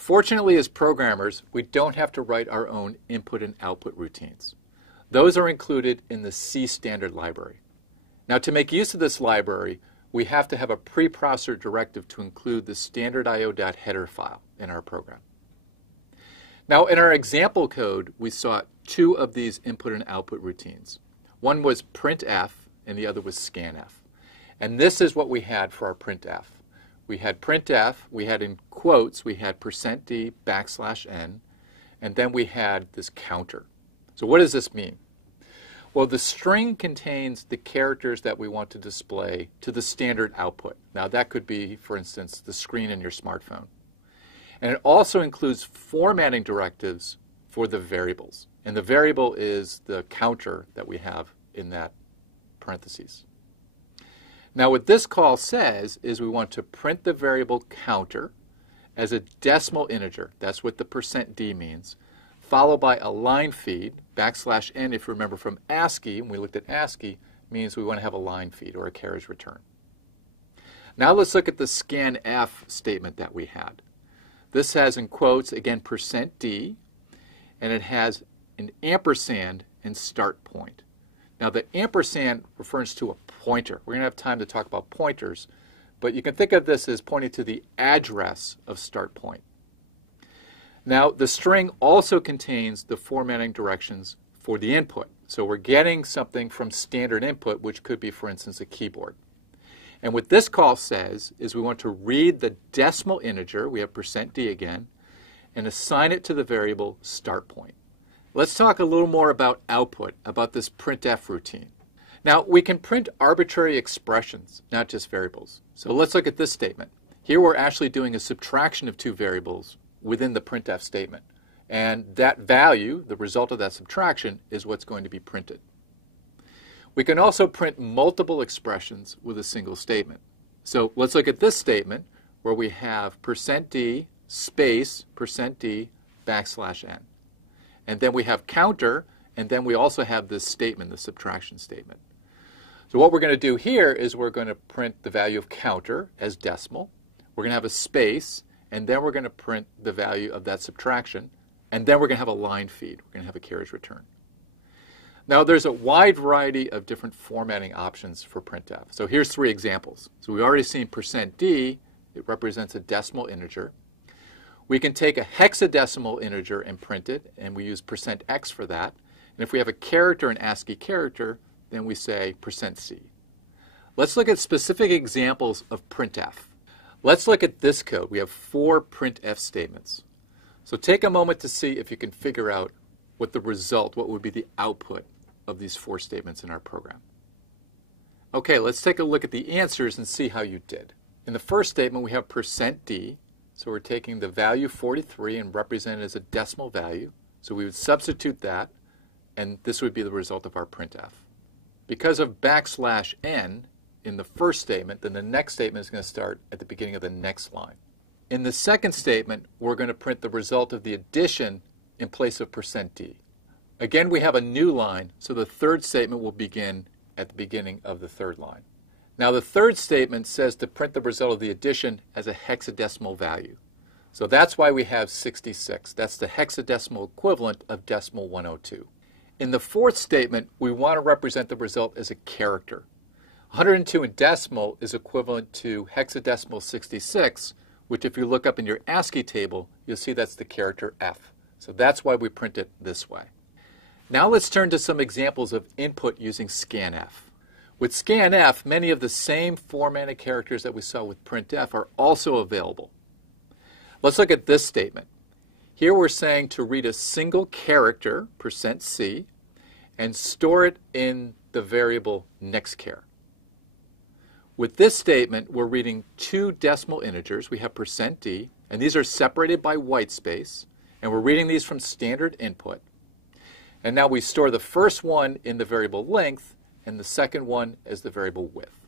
Fortunately, as programmers, we don't have to write our own input and output routines. Those are included in the C standard library. Now, to make use of this library, we have to have a preprocessor directive to include the standard io.header file in our program. Now, in our example code, we saw two of these input and output routines. One was printf, and the other was scanf. And this is what we had for our printf. We had printf, we had in quotes, we had %d \n, and then we had this counter. So what does this mean? Well, the string contains the characters that we want to display to the standard output. Now that could be, for instance, the screen in your smartphone. And it also includes formatting directives for the variables. And the variable is the counter that we have in that parentheses. Now what this call says is we want to print the variable counter as a decimal integer. That's what the %d means, followed by a line feed, \n, if you remember from ASCII, when we looked at ASCII, means we want to have a line feed or a carriage return. Now let's look at the scanf statement that we had. This has in quotes, again, %d, and it has an ampersand and start point. Now the ampersand refers to a pointer. We're going to have time to talk about pointers, but you can think of this as pointing to the address of start point. Now the string also contains the formatting directions for the input. So we're getting something from standard input, which could be, for instance, a keyboard. And what this call says is we want to read the decimal integer, we have %d again, and assign it to the variable start point. Let's talk a little more about output, about this printf routine. Now, we can print arbitrary expressions, not just variables. So let's look at this statement. Here we're actually doing a subtraction of two variables within the printf statement. And that value, the result of that subtraction, is what's going to be printed. We can also print multiple expressions with a single statement. So let's look at this statement where we have %d space %d \n. And then we have counter, and then we also have this statement, the subtraction statement. So what we're going to do here is we're going to print the value of counter as decimal. We're going to have a space, and then we're going to print the value of that subtraction, and then we're going to have a line feed. We're going to have a carriage return. Now there's a wide variety of different formatting options for printf. So here's three examples. So we've already seen %d, it represents a decimal integer. We can take a hexadecimal integer and print it, and we use %x for that. And if we have a character, an ASCII character, then we say %c. Let's look at specific examples of printf. Let's look at this code. We have 4 printf statements. So take a moment to see if you can figure out what the result, what would be the output of these 4 statements in our program. Okay, let's take a look at the answers and see how you did. In the first statement, we have %d. So we're taking the value 43 and represent it as a decimal value. So we would substitute that, and this would be the result of our printf. Because of \n in the first statement, then the next statement is going to start at the beginning of the next line. In the second statement, we're going to print the result of the addition in place of %d. Again, we have a new line, so the third statement will begin at the beginning of the third line. Now the third statement says to print the result of the addition as a hexadecimal value. So that's why we have 66. That's the hexadecimal equivalent of decimal 102. In the fourth statement, we want to represent the result as a character. 102 in decimal is equivalent to hexadecimal 66, which if you look up in your ASCII table, you'll see that's the character F. So that's why we print it this way. Now let's turn to some examples of input using scanf. With scanf, many of the same formatted characters that we saw with printf are also available. Let's look at this statement. Here we're saying to read a single character, %c, and store it in the variable nextchar. With this statement, we're reading 2 decimal integers. We have %d, and these are separated by white space, and we're reading these from standard input. And now we store the first one in the variable length, and the second one as the variable width.